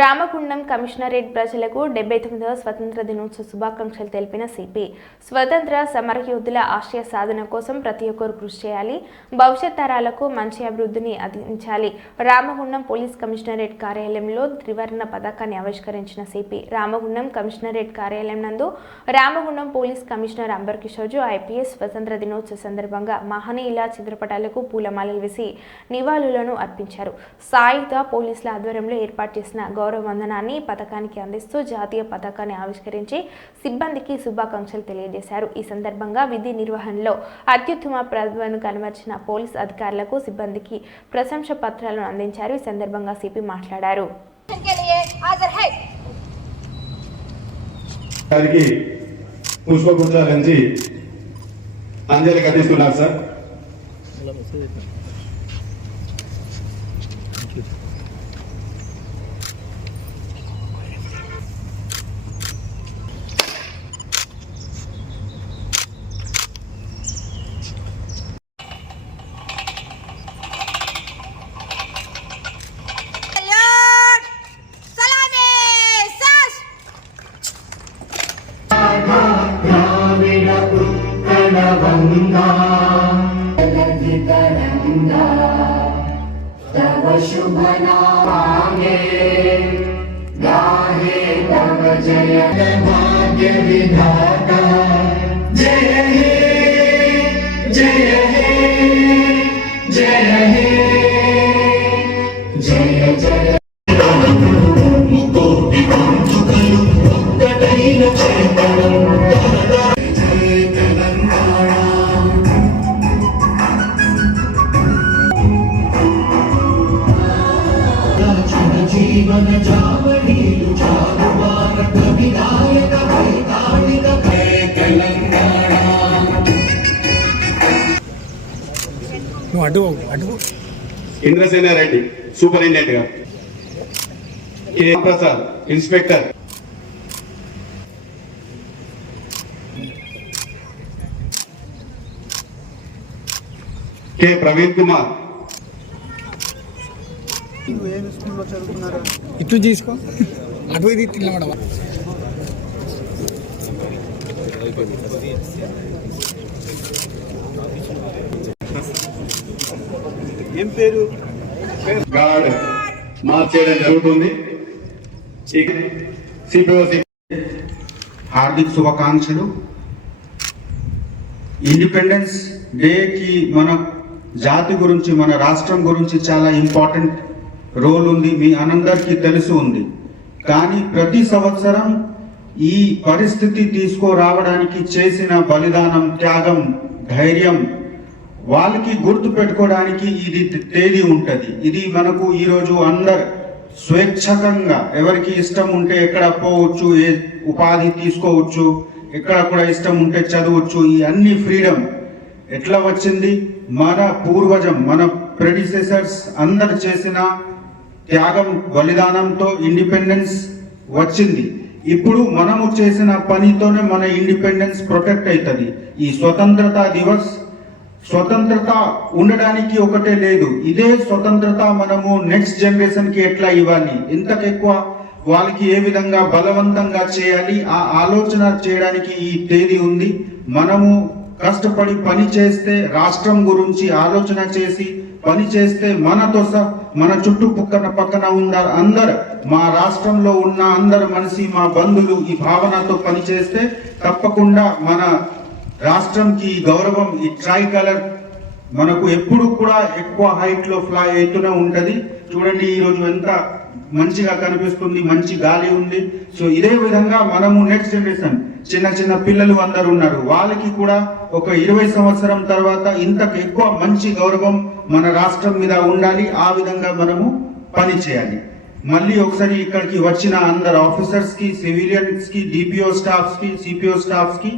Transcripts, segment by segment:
Ramagundam commissionerate ప్రజలకు డెబ్బై తొమ్మిదవ స్వతంత్ర దినోత్సవ శుభాకాంక్షలు తెలిపిన సిపి. స్వతంత్ర సమరయోధుల ఆశయ సాధన కోసం ప్రతి ఒక్కరు కృషి చేయాలి. భవిష్యత్ తరాలకు మంచి అభివృద్ధిని అందించాలి. రామగుండం పోలీస్ కమిషనరేట్ కార్యాలయంలో త్రివర్ణ పథకాన్ని ఆవిష్కరించిన సిపి. రామగుండం కమిషనరేట్ కార్యాలయం నందు రామగుండం పోలీస్ కమిషనర్ అంబర్ కిషోర్జు ఐపీఎస్ స్వతంత్ర దినోత్సవ సందర్భంగా మహనీయుల చిత్రపటాలకు పూలమాలలు వేసి నివాళులను అర్పించారు. సాయుధ పోలీసుల ఆధ్వర్యంలో ఏర్పాటు చేసిన గౌరవ వందనాన్ని పథకానికి అందిస్తూ జాతీయ పథకాన్ని ఆవిష్కరించి సిబ్బందికి శుభాకాంక్షలు తెలియజేశారు. ఈ సందర్భంగా విధి నిర్వహణలో అత్యుత్తమ ప్రతిభను కనవర్చిన పోలీస్ అధికారులకు సిబ్బందికి ప్రశంస పత్రాలను అందించారు. ఈ సందర్భంగా సిపి మాట్లాడారు. పుష్పగుత్రాలు అంజలి కట్టిస్తున్నారు సార్. तरङ्गा जगति तरङ्गा तव शुभनामागे गाहे तव जय। भाग्यविधाता जय हे నువ్వు అడ్డు అడ్డు Indrasena Reddy సూపరింటెండెంట్గా. K. Prasad inspector. K. Praveen Kumar. ఇట్లు తీసుకో. అటు ఇది తిన్నవాడవా గార్డ్ మార్చేయడం జరుగుతుంది. హార్దిక శుభాకాంక్షలు. ఇండిపెండెన్స్ డేకి మన జాతి గురించి మన రాష్ట్రం గురించి చాలా ఇంపార్టెంట్ రోల్ ఉంది. మీ అందరికీ తెలుసు ఉంది. కానీ ప్రతి సంవత్సరం ఈ పరిస్థితి తీసుకురావడానికి చేసిన బలిదానం త్యాగం ధైర్యం వాళ్ళకి గుర్తు పెట్టుకోవడానికి ఇది తేదీ ఉంటుంది. ఇది మనకు ఈరోజు అందరు స్వేచ్ఛకంగా ఎవరికి ఇష్టం ఉంటే ఎక్కడ పోవచ్చు ఏ ఉపాధి తీసుకోవచ్చు ఎక్కడ కూడా ఇష్టం ఉంటే చదవచ్చు ఈ అన్ని ఫ్రీడమ్ ఎట్లా వచ్చింది? మన పూర్వజం మన ప్రెడిసెసర్స్ అందరు చేసిన త్యాగం బలిదానంతో ఇండిపెండెన్స్ వచ్చింది. ఇప్పుడు మనము చేసిన పనితోనే మన ఇండిపెండెన్స్ ప్రొటెక్ట్ అవుతుంది. ఈ స్వతంత్రతా దివస్ స్వతంత్రత ఉండడానికి ఒకటే లేదు. ఇదే స్వతంత్రత మనము నెక్స్ట్ జనరేషన్కి ఎట్లా ఇవ్వాలి? ఇంతకు ఎక్కువ వాళ్ళకి ఏ విధంగా బలవంతంగా చేయాలి? ఆ ఆలోచన చేయడానికి ఈ తేదీ ఉంది. మనము కష్టపడి పని చేస్తే రాష్ట్రం గురించి ఆలోచన చేసి పని చేస్తే మనతో మన చుట్టుపక్కన పక్కన ఉన్న అందరు మా రాష్ట్రంలో ఉన్న అందరు మనిషి మా బంధువులు ఈ భావనతో పని చేస్తే తప్పకుండా మన రాష్ట్రంకి ఈ గౌరవం ఈ ట్రై కలర్. మనకు ఎప్పుడు కూడా ఎక్కువ హైట్లో ఫ్లై అవుతూనే ఉంటది. చూడండి ఈ రోజు ఎంత మంచిగా కనిపిస్తుంది మంచి గాలి ఉంది. సో ఇదే విధంగా మనము నెక్స్ట్ జనరేషన్ చిన్న చిన్న పిల్లలు అందరు ఉన్నారు. వాళ్ళకి కూడా ఒక ఇరవై సంవత్సరం తర్వాత ఇంతకు ఎక్కువ మంచి గౌరవం మన రాష్ట్రం మీద ఉండాలి. ఆ విధంగా మనము పని చేయాలి. మళ్ళీ ఒకసారి ఇక్కడికి వచ్చిన అందరు ఆఫీసర్స్కి సివిలియన్స్కి డిపిఓ స్టాఫ్స్కి సిపిఓ స్టాఫ్స్కి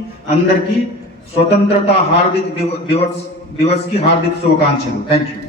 స్వతంత్రత హార్దిక్ దివ- దివస్ దివస్కి హార్దిక్ శుభాకాంక్షలు థ్యాంక్ యూ